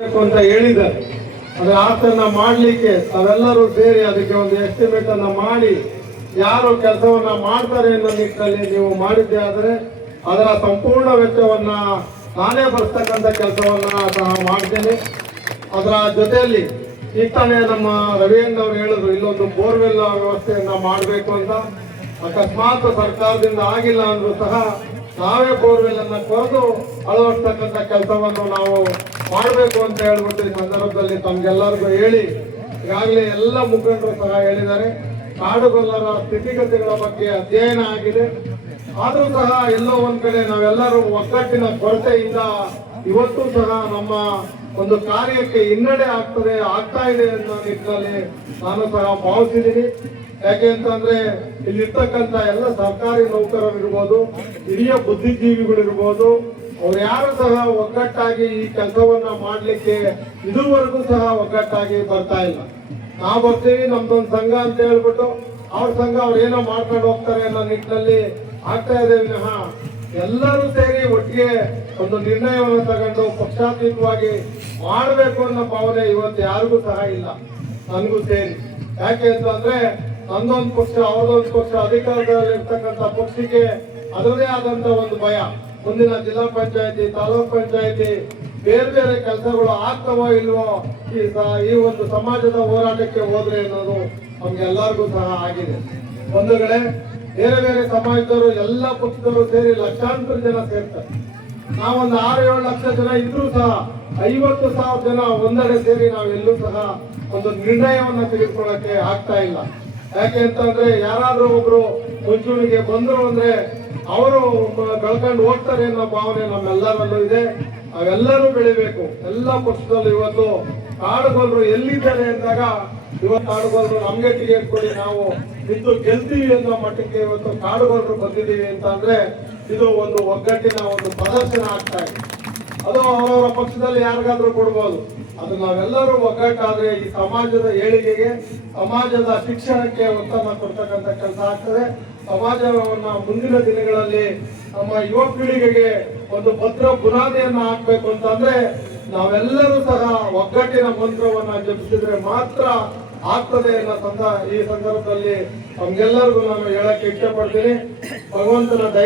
ಅಂತ ಹೇಳಿದ್ದಾರೆ. ಅದ್ರ ಆತನ್ನ ಮಾಡ್ಲಿಕ್ಕೆ ತಾವೆಲ್ಲರೂ ಸೇರಿ ಅದಕ್ಕೆ ಒಂದು ಎಸ್ಟಿಮೇಟ್ ಅನ್ನ ಮಾಡಿ ಯಾರು ಕೆಲಸವನ್ನ ಮಾಡ್ತಾರೆ ಅನ್ನೋ ನಿಟ್ಟಿನಲ್ಲಿ ನೀವು ಮಾಡಿದ್ದೆ ಆದರೆ ಅದರ ಸಂಪೂರ್ಣ ವೆಚ್ಚವನ್ನ ನಾನೇ ಬರ್ತಕ್ಕಂಥ ಕೆಲಸವನ್ನ ಸಹ ಮಾಡ್ತೇನೆ. ಅದರ ಜೊತೆಯಲ್ಲಿ ಈಗ ತಾನೇ ನಮ್ಮ ರವೀಂದ್ರ ಅವರು ಹೇಳಿದ್ರು ಇಲ್ಲೊಂದು ಬೋರ್ವೆಲ್ ವ್ಯವಸ್ಥೆಯನ್ನ ಮಾಡಬೇಕು ಅಂತ. ಅಕಸ್ಮಾತ್ ಸರ್ಕಾರದಿಂದ ಆಗಿಲ್ಲ ಅಂದ್ರೂ ಸಹ ನಾವೇ ಬೋರ್ವೆಲ್ ಅನ್ನ ಕೊರೆದು ಅಳವಡಿಸ್ತಕ್ಕಂಥ ಕೆಲಸವನ್ನು ನಾವು ಮಾಡಬೇಕು ಅಂತ ಹೇಳ್ಬಿಟ್ಟು ಈ ಸಂದರ್ಭದಲ್ಲಿ ತಮ್ಗೆಲ್ಲರಿಗೂ ಹೇಳಿ ಈಗಾಗಲೇ ಎಲ್ಲ ಮುಖಂಡರು ಸಹ ಹೇಳಿದ್ದಾರೆ. ಕಾಡುಗೊಲ್ಲರ ಸ್ಥಿತಿಗತಿಗಳ ಬಗ್ಗೆ ಅಧ್ಯಯನ ಆಗಿದೆ. ಆದರೂ ಸಹ ಎಲ್ಲೋ ಒಂದ್ ಕಡೆ ನಾವೆಲ್ಲರೂ ಒಗ್ಗಟ್ಟಿನ ಕೊರತೆಯಿಂದ ಇವತ್ತು ಸಹ ನಮ್ಮ ಒಂದು ಕಾರ್ಯಕ್ಕೆ ಹಿನ್ನಡೆ ಆಗ್ತಾ ಇದೆ ಅನ್ನೋ ನಿಟ್ಟಿನಲ್ಲಿ ನಾನು ಸಹ ಭಾವಿಸಿದ್ದೀನಿ. ಯಾಕೆ ಅಂತಂದ್ರೆ ಇಲ್ಲಿರ್ತಕ್ಕಂಥ ಎಲ್ಲ ಸರ್ಕಾರಿ ನೌಕರರಿರ್ಬೋದು, ಹಿರಿಯ ಬುದ್ಧಿಜೀವಿಗಳಿರ್ಬೋದು, ಅವ್ರು ಯಾರು ಸಹ ಒಗ್ಗಟ್ಟಾಗಿ ಈ ಕೆಲಸವನ್ನ ಮಾಡ್ಲಿಕ್ಕೆ ಇದುವರೆಗೂ ಸಹ ಒಗ್ಗಟ್ಟಾಗಿ ಬರ್ತಾ ಇಲ್ಲ. ನಾವು ಬರ್ತೀವಿ ನಮ್ದೊಂದು ಸಂಘ ಅಂತ ಹೇಳ್ಬಿಟ್ಟು ಅವ್ರ ಸಂಘ ಅವ್ರು ಏನೋ ಮಾಡ್ಕೊಂಡು ಹೋಗ್ತಾರೆ ಅನ್ನೋ ನಿಟ್ಟಿನಲ್ಲಿ ಆಗ್ತಾ ಇದೆ ವಿನಃ ಎಲ್ಲರೂ ಸೇರಿ ಒಟ್ಟಿಗೆ ಒಂದು ನಿರ್ಣಯವನ್ನು ತಗೊಂಡು ಪಕ್ಷಾತೀತವಾಗಿ ಮಾಡಬೇಕು ಅನ್ನೋ ಭಾವನೆ ಇವತ್ತು ಯಾರಿಗೂ ಸಹ ಇಲ್ಲ, ನನಗೂ ಸೇರಿ. ಯಾಕೆ ಅಂತಂದ್ರೆ ನಂದೊಂದು ಪಕ್ಷ ಅವ್ರದೊಂದು ಪಕ್ಷ ಅಧಿಕಾರದಲ್ಲಿ ಇರ್ತಕ್ಕಂಥ ಪಕ್ಷಕ್ಕೆ ಅದರದೇ ಆದಂತ ಒಂದು ಭಯ, ಮುಂದಿನ ಜಿಲ್ಲಾ ಪಂಚಾಯತಿ, ತಾಲೂಕ್ ಪಂಚಾಯತಿ ಬೇರೆ ಬೇರೆ ಕೆಲಸಗಳು ಆಗ್ತವೋ ಇಲ್ವೋ ಈ ಒಂದು ಸಮಾಜದ ಹೋರಾಟಕ್ಕೆ ಹೋದ್ರೆ ಅನ್ನೋದು ನಮ್ಗೆಲ್ಲರಿಗೂ ಸಹ ಆಗಿದೆ. ಬಂಧುಗಳೇ, ಬೇರೆ ಬೇರೆ ಸಮಾಜದವರು ಎಲ್ಲ ಪಕ್ಷದವರು ಸೇರಿ ಲಕ್ಷಾಂತರ ಜನ ಸೇರ್ತಾರೆ. ನಾವೊಂದು 6-7 ಲಕ್ಷ ಜನ ಇದ್ರೂ ಸಹ 50,000 ಜನ ಒಂದೆಡೆ ಸೇರಿ ನಾವೆಲ್ಲೂ ಸಹ ಒಂದು ನಿರ್ಣಯವನ್ನ ತೆಗೆದುಕೊಳ್ಳಕ್ಕೆ ಆಗ್ತಾ ಇಲ್ಲ. ಯಾಕೆ ಅಂತಂದ್ರೆ ಯಾರಾದ್ರೂ ಒಬ್ರು ಮುಂಚೂಣಿಗೆ ಬಂದ್ರು ಅಂದ್ರೆ ಅವರು ಕಳ್ಕೊಂಡು ಹೋಗ್ತಾರೆ ಅನ್ನೋ ಭಾವನೆ ನಮ್ಮೆಲ್ಲರಲ್ಲೂ ಇದೆ. ಅವೆಲ್ಲರೂ ಬೆಳಿಬೇಕು. ಎಲ್ಲ ಪಕ್ಷದಲ್ಲೂ ಇವತ್ತು ಕಾಡುಗೊಲ್ಲರು ಎಲ್ಲಿದ್ದಾರೆ ಅಂದಾಗ ಇವತ್ತು ಕಾಡುಗೊಲ್ಲರು ನಮ್ಗೆ ಟಿಕೆಟ್ ಕೊಡಿ, ನಾವು ನಿಂತು ಗೆಲ್ತೀವಿ ಅನ್ನೋ ಮಟ್ಟಕ್ಕೆ ಇವತ್ತು ಕಾಡುಗೊಲ್ಲರು ಬಂದಿದ್ದೀವಿ ಅಂತ ಅಂದ್ರೆ ಇದು ಒಂದು ಒಗ್ಗಟ್ಟಿನ ಒಂದು ಪ್ರದರ್ಶನ ಆಗ್ತಾ ಇದೆ. ಅದು ಅವರವರ ಪಕ್ಷದಲ್ಲಿ ಯಾರಿಗಾದ್ರೂ ಕೊಡ್ಬೋದು. ಅದು ನಾವೆಲ್ಲರೂ ಒಗ್ಗಟ್ಟಾದ್ರೆ ಈ ಸಮಾಜದ ಏಳಿಗೆಗೆ, ಸಮಾಜದ ಶಿಕ್ಷಣಕ್ಕೆ ಒತ್ತನ್ನು ಕೊಡ್ತಕ್ಕಂಥ ಕೆಲಸ ಆಗ್ತದೆ. ಸಮಾಜವನ್ನ ಮುಂದಿನ ದಿನಗಳಲ್ಲಿ ನಮ್ಮ ಯುವ ಪೀಳಿಗೆಗೆ ಒಂದು ಭದ್ರ ಬುನಾದಿಯನ್ನ ಹಾಕ್ಬೇಕು ಅಂತಂದ್ರೆ ನಾವೆಲ್ಲರೂ ಸಹ ಒಗ್ಗಟ್ಟಿನ ಮಂತ್ರವನ್ನ ಜಪಿಸಿದ್ರೆ ಮಾತ್ರ ಆಗ್ತದೆ ಅನ್ನೋ ಈ ಸಂದರ್ಭದಲ್ಲಿ ನಮ್ಗೆಲ್ಲರಿಗೂ ನಾನು ಹೇಳಕ್ಕೆ ಇಷ್ಟಪಡ್ತೀನಿ. ಭಗವಂತನ ದಯ